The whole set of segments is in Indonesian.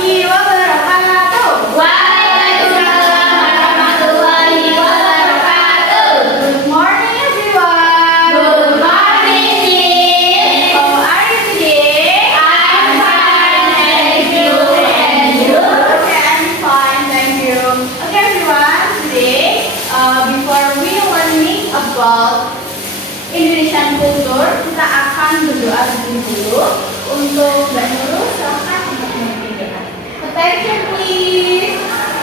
warahmatullahi wabarakatuh. Waalaikumsalam warahmatullahi wabarakatuh. Good morning everyone. Good morning, Miss. How are you today? I'm fine, thank you. And you? Okay, I'm fine, thank you. Okay everyone, today before we learning about Indonesian culture, kita akan berdoa dulu. Untuk Mbak Nurul, silakan untuk memimpin doa. Attention please.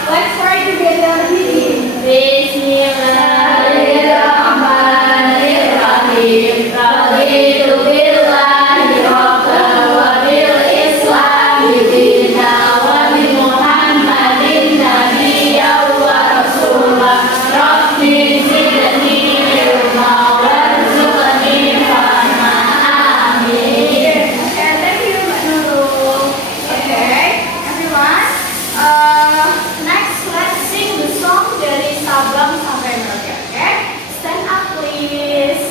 Let's pray together. Bismillahirrahmanirrahim. Raditu billahi rabban wa bil islami dinan wa bi Muhammadin nabiyyan wa rasulah. Rabbi zidni ilma warzuqni fahma. Amin. Okay, thank you Mbak Nurul. Okay, everyone. Next, let's sing the song dari Sabang sampai Merauke. Okay, stand up please.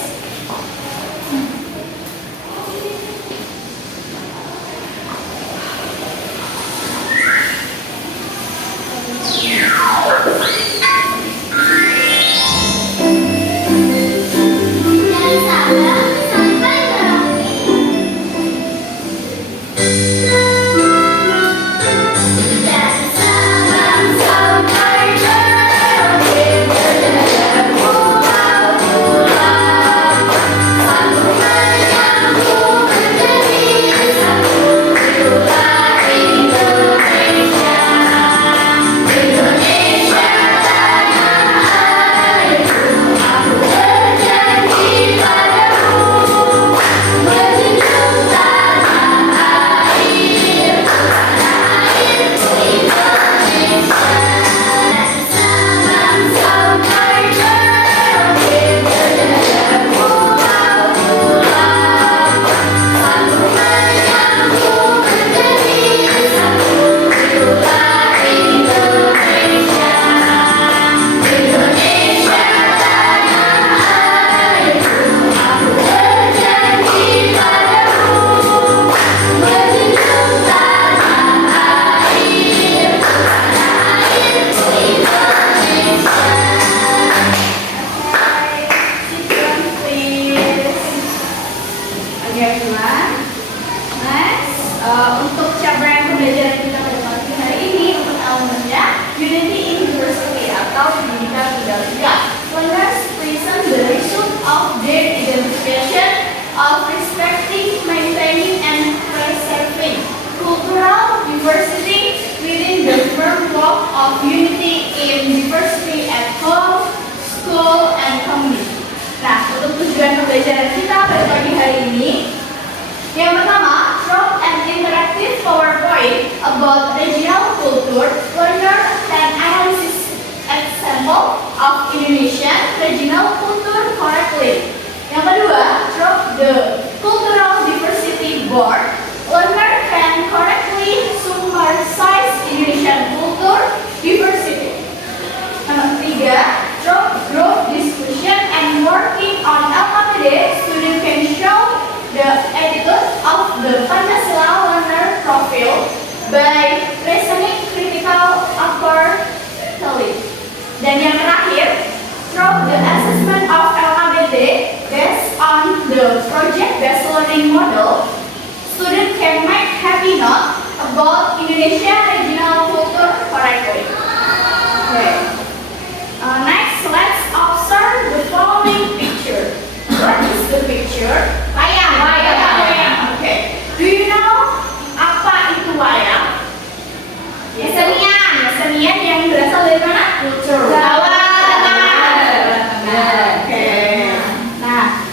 Dari Sabang sampai Merauke. Dari Sabang sampai Merauke berdebar pulau-pulau, satu menyambung menjadi satu. Itulah Indonesia, Indonesia tanah airku. Aku berjanji padamu, menjunjung tanah airku, tanah airku Indonesia. Dari Sabang sampai Merauke berdebar pulau-pulau, satu menyambung menjadi satu. Itulah Indonesia, Indonesia tanah airku. Aku berjanji padamu, menjunjung tanah airku, tanah airku Indonesia. Sit down please. Okay everyone. Next, untuk cabang pembelajaran kita pada pagi hari ini untuk elemennya Unity in Diversity atau Bhinneka Tunggal Ika. Learners present the result of their identification of respecting, maintaining, and preserving cultural diversity within the framework of unity in diversity at home, school, and community. Nah, untuk tujuan pembelajaran kita pada pagi hari ini, yang pertama, from an interactive PowerPoint about regional culture, learner can analyze example of Indonesian regional culture correctly. Yang kedua, from the cultural diversity board, learner can correctly summarize Indonesian culture diversity. Nomor tiga, through group discussion and working on LKPD, student can show the attitude of the Pancasila learner profile by reasoning critical approach. Dan yang terakhir, through the assessment of LKPD based on the project-based learning model, student can make happy note about Indonesia regional culture correctly. Okay. Next, let's observe the following picture. What is the picture? Wayang. Okay. Do you know apa itu wayang? Kesenian yang berasal dari mana? Jawa Tengah. Okay. Nah,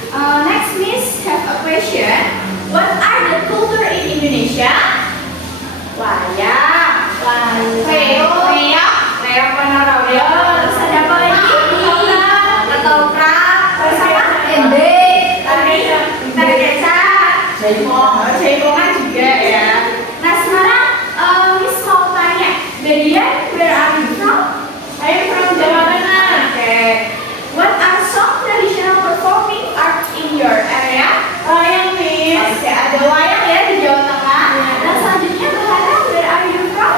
next Miss have a question. What are the culture in Indonesia? Wayang. Reok warna terus ada apa lagi? Ketoprak, terus apa? Endek, tarik kecap, jaipongan juga ya. Nah sekarang Miss mau tanya, Dadian, where are you from? I'm from Jawa Tengah. Okay. What are some traditional performing art in your area? Wayang Miss. Oke, ada wayang ya di Jawa Tengah. Nah selanjutnya Bahara, where are you from?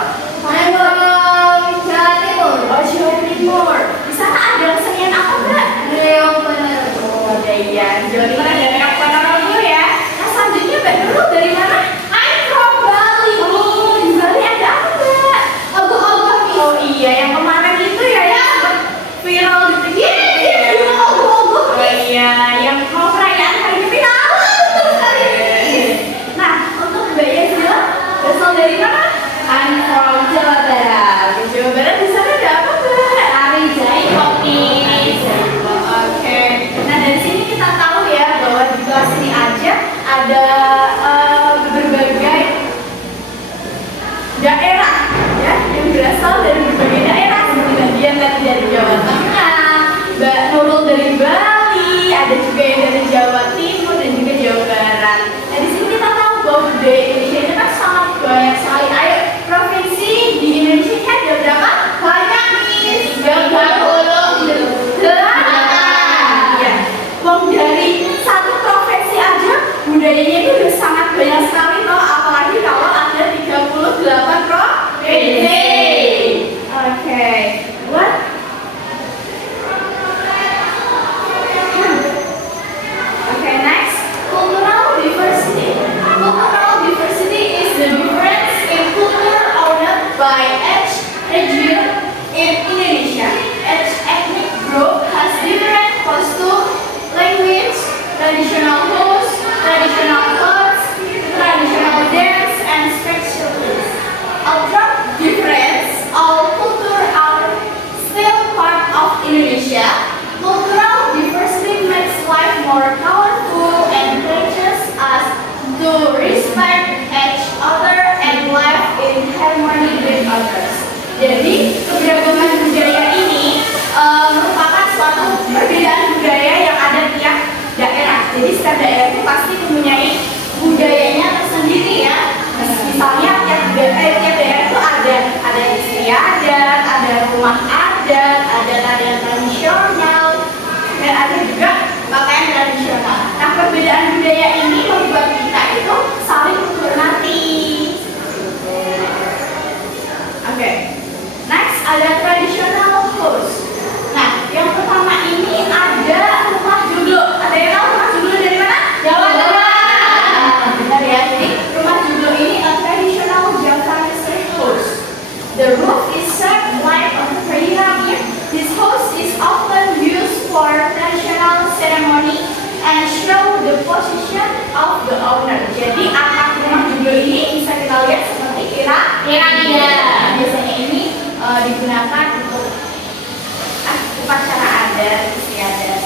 in Indonesia, each ethnic group has different costume, language, traditional clothes, traditional clothes, traditional dance, and specialties. Although different, all cultures are still part of Indonesia. Cultural diversity makes life more colorful and teaches us to respect each other and live in harmony with others. Jadi keberagaman budaya ini merupakan suatu perbedaan budaya yang ada tiap daerah. Jadi setiap daerah itu pasti mempunyai budayanya tersendiri ya. Misalnya tiap daerah itu ada istiadat, ada rumah adat, ada tarian tradisional, dan ada juga pakaian tradisional. Nah, perbedaan budaya ini membuat kita itu saling menghormati. Oke. Next ada traditional house. Nah, yang pertama ini ada rumah joglo. Ada yang tahu rumah joglo dari mana? Jawa Tengah. Benar ya. Jadi rumah joglo ini a traditional Javanese house. The roof is shaped like a pyramid. This house is often used for traditional ceremony and show the position of the owner. Jadi atap rumah joglo ini bisa kita lihat seperti piramida. Biasanya ini digunakan untuk upacara adat, istiadat.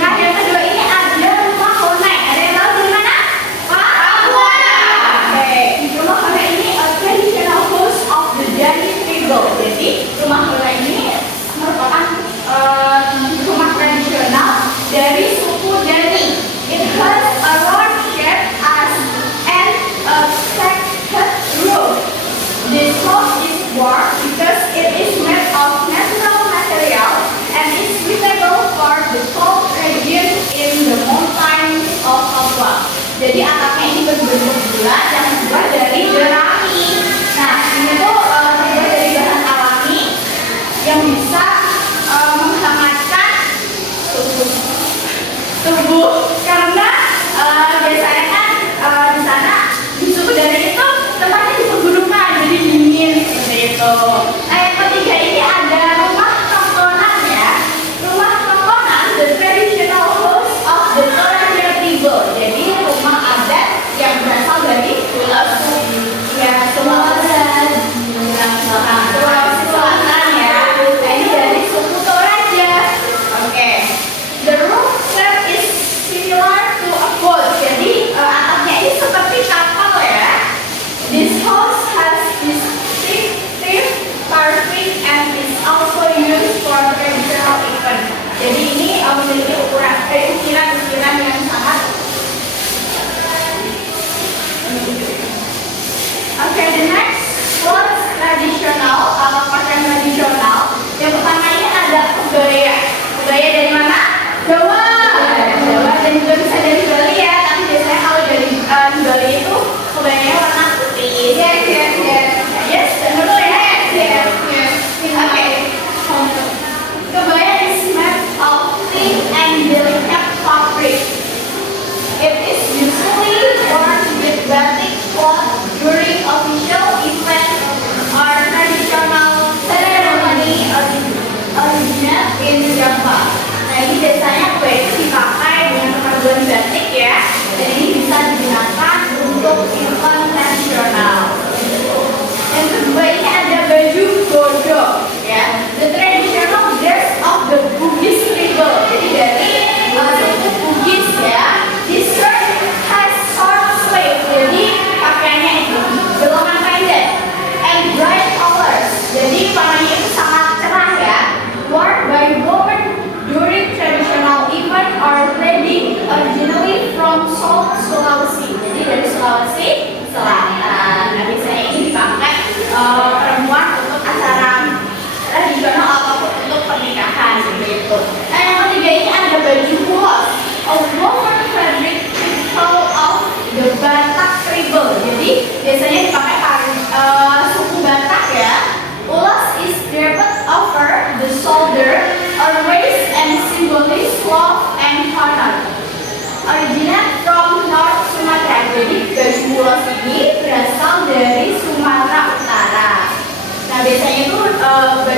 Nah, yang kedua ini ada rumah honai. Ada yang tahu di mana? Papua. Oke, rumah honai ini a traditional house of the Dani people. Jadi rumah honai ini merupakan rumah tradisional dari suku Dani. It has a round shape as and a second roof. This house is warm because it is made of natural material and is suitable for the cold region in the mountains of Papua. Jadi atapnya ini berbentuk bulat yang terbuat dari jerami. Nah, ini tuh terbuat dari bahan alami yang bisa menghangatkan tubuh karena biasanya kan di sana di suku Dani itu tempatnya di pegunungan jadi dingin seperti itu. Nah, yang ketiga ini ada rumah tongkonan ya. Rumah tongkonan the traditional house of the Toraja people. Jadi rumah adat yang berasal dari Sulawesi ya, Sulawesi Selatan ya. Nah, ini dari suku Toraja. Oke. The roof shape is similar to a boat. Jadi atapnya ini seperti kapal ya. This house has distinctive carving and is also used for traditional event. Jadi ini memiliki ukiran-ukiran yang sangat. Oke, the next was tradisional atau pakaian tradisional. Yang pertama ini ada kebaya. Kebaya dari mana? Jawa. Jawa dan juga bisa dari Bali ya. Tapi biasanya kalau dari Bali itu kebayanya warna putih. Yes, betul ya. Oke. Kebaya is made of thin and delicate fabric. It is usually worn with batik cloth during official event or traditional ceremony originate in Java. Nah, ini biasanya kebaya itu dipakai dengan perpaduan batik ya. Dan ini bisa digunakan untuk event nasional. Yang kedua ini ada baju godong ya. The traditional dress of the Bugis people. Jadi dari suku Bugis ya. This shirt has short sleeve. Jadi pakaiannya itu berlengan pendek and bright colors. Jadi warnanya itu sangat cerah ya. Worn by women during traditional event or wedding originally from South Sulawesi. Jadi dari Sulawesi Selatan. Nah, biasanya ini dipakai perempuan untuk acara tradisional ataupun untuk pernikahan begitu. Nah, yang ketiga ini ada baju ulos, a woven fabric typical of the Batak tribal. Jadi biasanya dipakai suku Batak ya. Ulos is draped over the shoulder or waist and symbolize love and honor. Originate from North Sumatra. Jadi baju ulos ini berasal dari Sumatera Utara. Nah, biasanya itu baju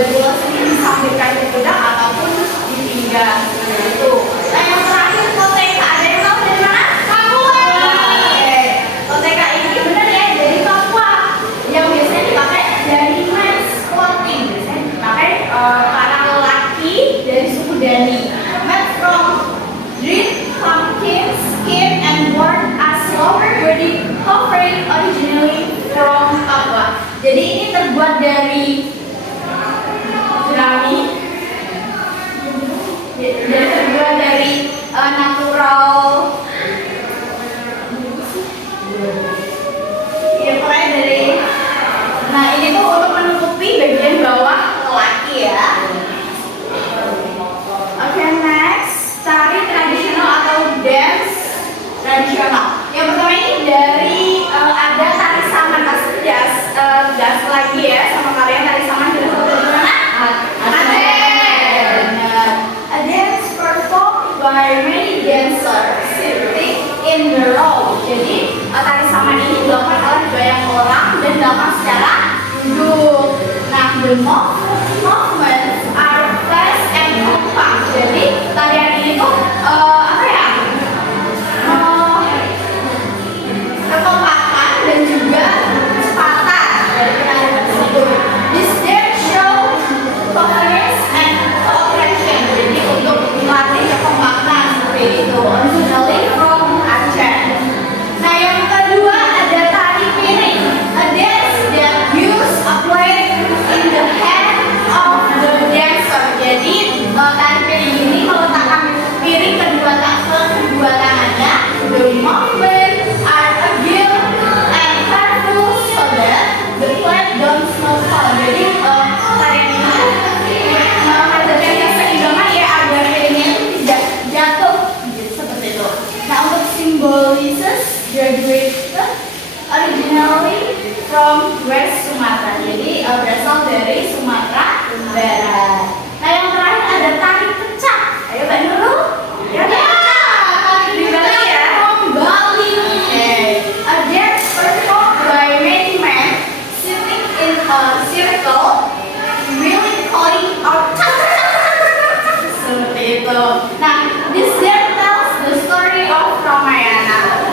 dilakukan secara duduk. Nah, the movements are fast and compact. Jadi tarian ini tuh apa ya? Kekompakan dan juga kecepatan dari penari tersebut. This dance show coherence and cooperation. Jadi untuk melatih kekompakan seperti itu. Originally from Aceh. Nah, yang kedua ada tari piring. A dance that use a plate in the hand of the dancer. Jadi tari piring ini meletakkan piring kedua tangannya. The movement are agile and careful so that the plate don't fall. Jadi tarian ini mengajarkan keseimbangan ya agar piringnya itu tidak jatuh. Jadi seperti itu. Nah, untuk symbolizes graduated originally from West Sumatra. Jadi berasal dari Sumatera Barat. Nah, yang terakhir ada tari pecah. Ayo Mbak Nurul. Ya. Di Bali ya. Bali. Okay. A dance performed by many men sitting in a circle, really calling out. Seperti itu. Nah, this dance tells the story of Ramayana.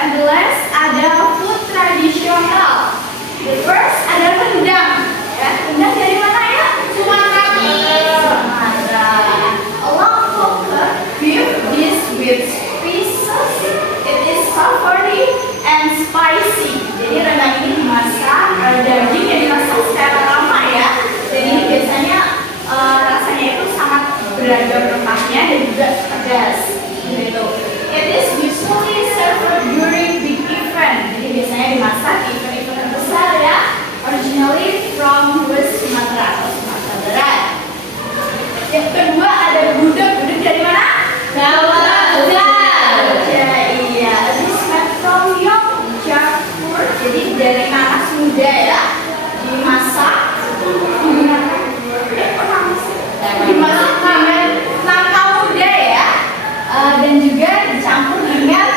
And the last ada food tradisional. The first ada rendang. Ya, rendang dari mana ya? Sumatera. Sumatera. A long cooked beef dish with spices. It is savory and spicy. Jadi rendang ini dimasak, dagingnya dimasak secara lama ya. Jadi ini biasanya rasanya itu sangat beragam rempahnya dan juga pedas. Gitu. It is usually served during big event. Jadi biasanya dimasak di event-event besar ya. Originally from West Sumatra atau Sumatera Barat. Yang kedua ada gudeg. Gudeg dari mana? Jawa. Iya. This made from young jafur. Jadi dari nanas muda ya. Dimasak. Dimasak dengan nangka muda ya. Dan juga dicampur dengan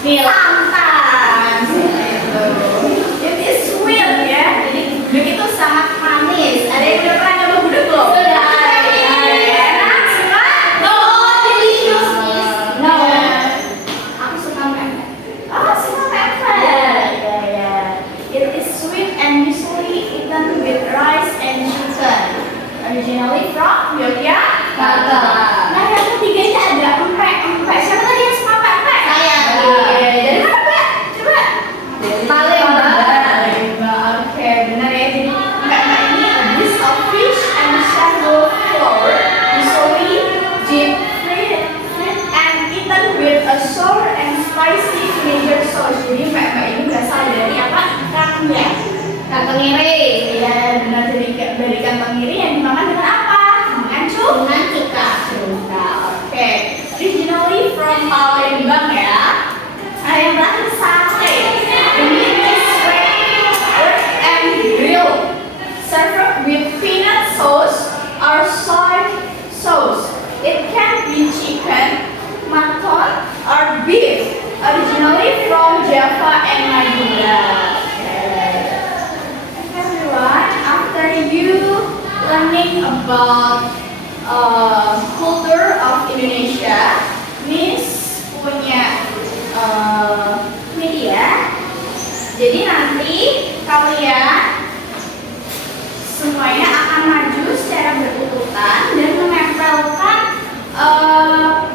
santan. It is sweet ya. Jadi gudeg itu sangat manis. Ada yang udah pernah nyoba gudeg belum? Sudah. Enak, suka? No, delicious. No. Aku suka pepes. Oh, suka pepes. Ya. It is sweet and usually eaten with rice and chicken. Originally from Yogyakarta. Nah, yang ketiganya ada empek. Siapa tadi yang suka pepes? Saya. Dari mana, Mbak? Coba. Palembang. Oke, benar ya. Jadi empek ini a dish of fish and shallow flour, usually deep fried and eaten with a sour and spicy vinegar sauce. Jadi empek ini berasal dari apa? Ikan ya. Ikan tenggiri. Iya, benar, dari ikan tenggiri yang dimakan dengan apa? Dengan cuka. Oke, originally from Palembang ya. Nah, yang terakhir sate. Ini is cooked and grilled, served with peanut sauce or soy sauce. It can be chicken, mutton, or beef. Originally from Java and Madura. Everyone, after you learning about culture of Indonesia, Miss punya media. Jadi nanti kalian semuanya akan maju secara berurutan dan menempelkan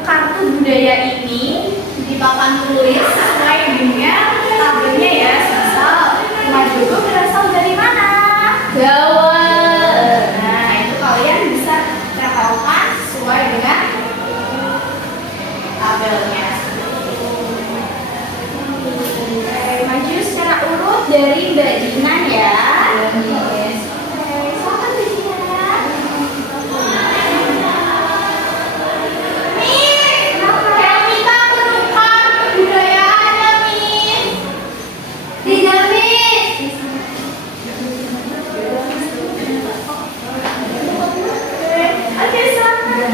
kartu budaya ini di papan tulis sesuai dengan tabelnya ya. Misal Rumah Jogo berasal dari mana? Jawa. Nah, itu kalian bisa tempelkan sesuai dengan tabelnya. Oke, maju secara urut dari Mbak Jinan ya. Oke, silakan Mbak Jinan. Miss, yang minta perlukan kebudayaannya, Miss. Tidak, Miss. Oke, silakan.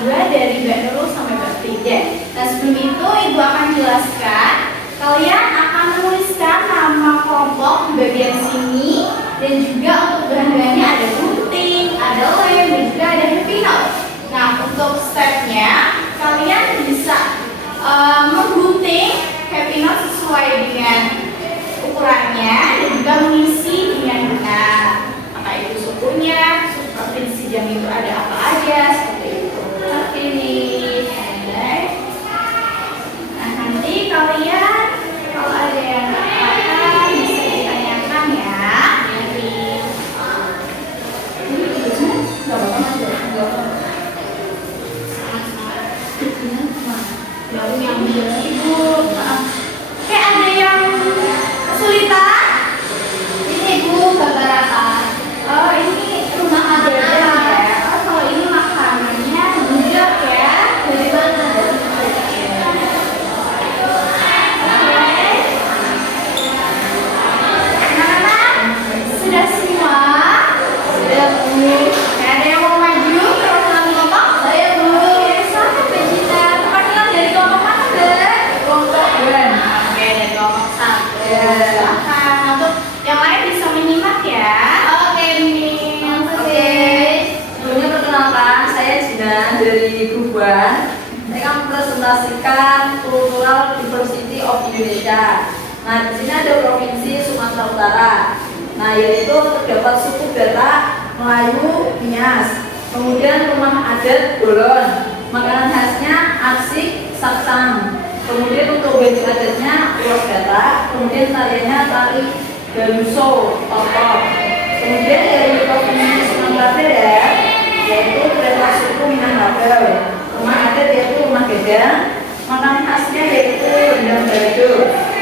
2 dari Mbak Nurul sampai Mbak Frida. Nah, sebelum itu Ibu akan jelaskan. Kalian akan menuliskan nama kelompok di bagian sini, dan juga untuk bahan-bahannya ada gunting, ada lem, dan juga ada happy note. Nah, untuk stepnya kalian bisa menggunting happy note sesuai dengan ukurannya dan juga mengisi dengan benar. Maka itu sukunya, provinsi jam itu ada apa aja, seperti itu. Oke nih. Nah, nanti kalian kalau ada yang apa bisa ditanyakan ya. Gak apa-apa. Yang Ibu. Oke, ada yang kesulitan? Ini Ibu gambar apa? Oh, ini rumah ada ya. Oh, kalau ini makanannya budak ya. Dari mana? Anak-anak, sudah semua? Sudah, Bu. Ada yang mau maju ke ulangan kelompok? Saya, Bu. Silakan Mbak Gina. Perwakilan dari kelompok mana, Mbak? Kelompok Ben. Oke, dari kelompok 1. Silakan. Untuk yang lain bisa menyimak ya. Oke, Miss. Oke, sebelumnya perkenalkan, saya Gina dari Tuban. Saya akan mempresentasikan Cultural Diversity of Indonesia. Nah, di sini ada Provinsi Sumatera Utara. Nah, yaitu terdapat suku Batak, Melayu, Nias. Kemudian rumah adat Bolon. Makanan khasnya arsik, saksang. Kemudian untuk baju adatnya ulos Batak. Kemudian tariannya tari Galuso, Totok. Kemudian dari Provinsi Sumatera Barat, yaitu terdapat suku Minangkabau. Rumah adat yaitu rumah Gadang. Makanan khasnya yaitu rendang balado.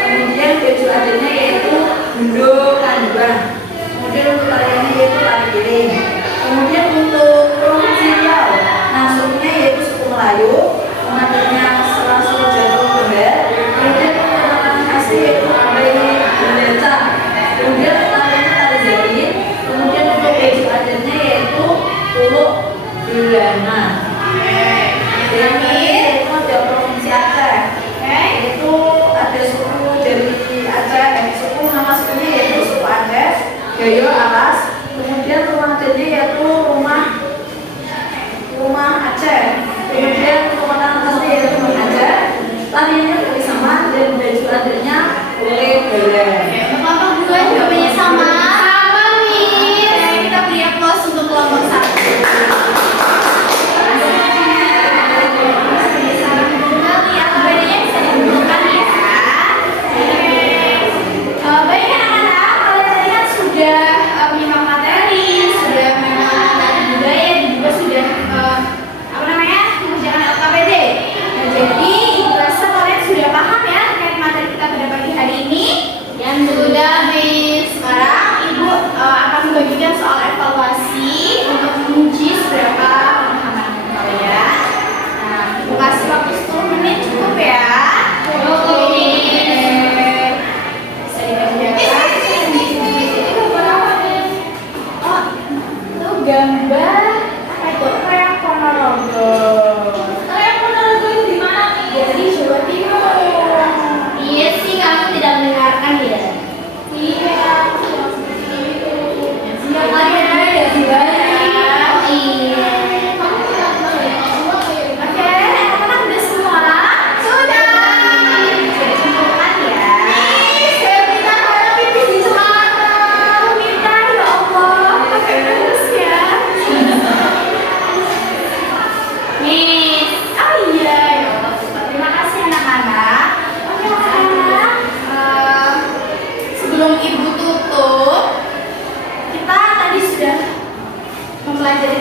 Kemudian baju adatnya yaitu bundo kanduan. Kemudian untuk tariannya yaitu tari piring. Kemudian untuk Provinsi Riau, nah sukunya yaitu suku Melayu. Rumah adatnya Selasul Jawa Bember. Kemudian untuk makanan khasnya yaitu Bendeta. Kemudian tariannya tari Zarin. Kemudian untuk baju adatnya yaitu Tuluk Bulana. Dan ini itu ada Provinsi Aceh. Itu ada suku dari Aceh. Suku nama sukunya yaitu suku Aceh, Gayo Alas. Kemudian rumah adatnya yaitu rumah Aceh. Kemudian untuk makanan khasnya yaitu rumah Aceh. Tariannya dari sama dan baju adatnya oleh Belen. Kelompok 2 jawabannya sama. Sama, Miss. Kita beri aplaus untuk kelompok 1. Baik anak-anak, kalian tadi kan sudah menyimak materi, sudah mengenal tari budaya, dan juga sudah mengerjakan LKPD. Nah, jadi Ibu rasa kalian sudah paham ya terkait materi kita pada pagi hari ini. Yang sudah, Miss. Sekarang Ibu akan membagikan soal evaluasi untuk menguji seberapa pemahaman kalian. Nah, Ibu kasih waktu 10 menit cukup ya. Oke. Bisa dikerjakan. Oh, itu gambar apa itu? Reok Ponorogo. Reok Ponorogo itu di mana? Dari Jawa Timur. Iya sih, kamu tidak mendengarkan ya? Iya. Yang lain ada di Bali. Oh iya. Kamu tidak tahu ya? Oke, anak-anak udah semua? Sudah. Sudah simpulkan ya. Saya minta kalau pipis di celana. Minta ya Allah. Pakai terus ya. Miss. Oh iya, ya Allah. Terima kasih anak-anak. Oke anak-anak. Sebelum Ibu tutup, kita tadi sudah mempelajari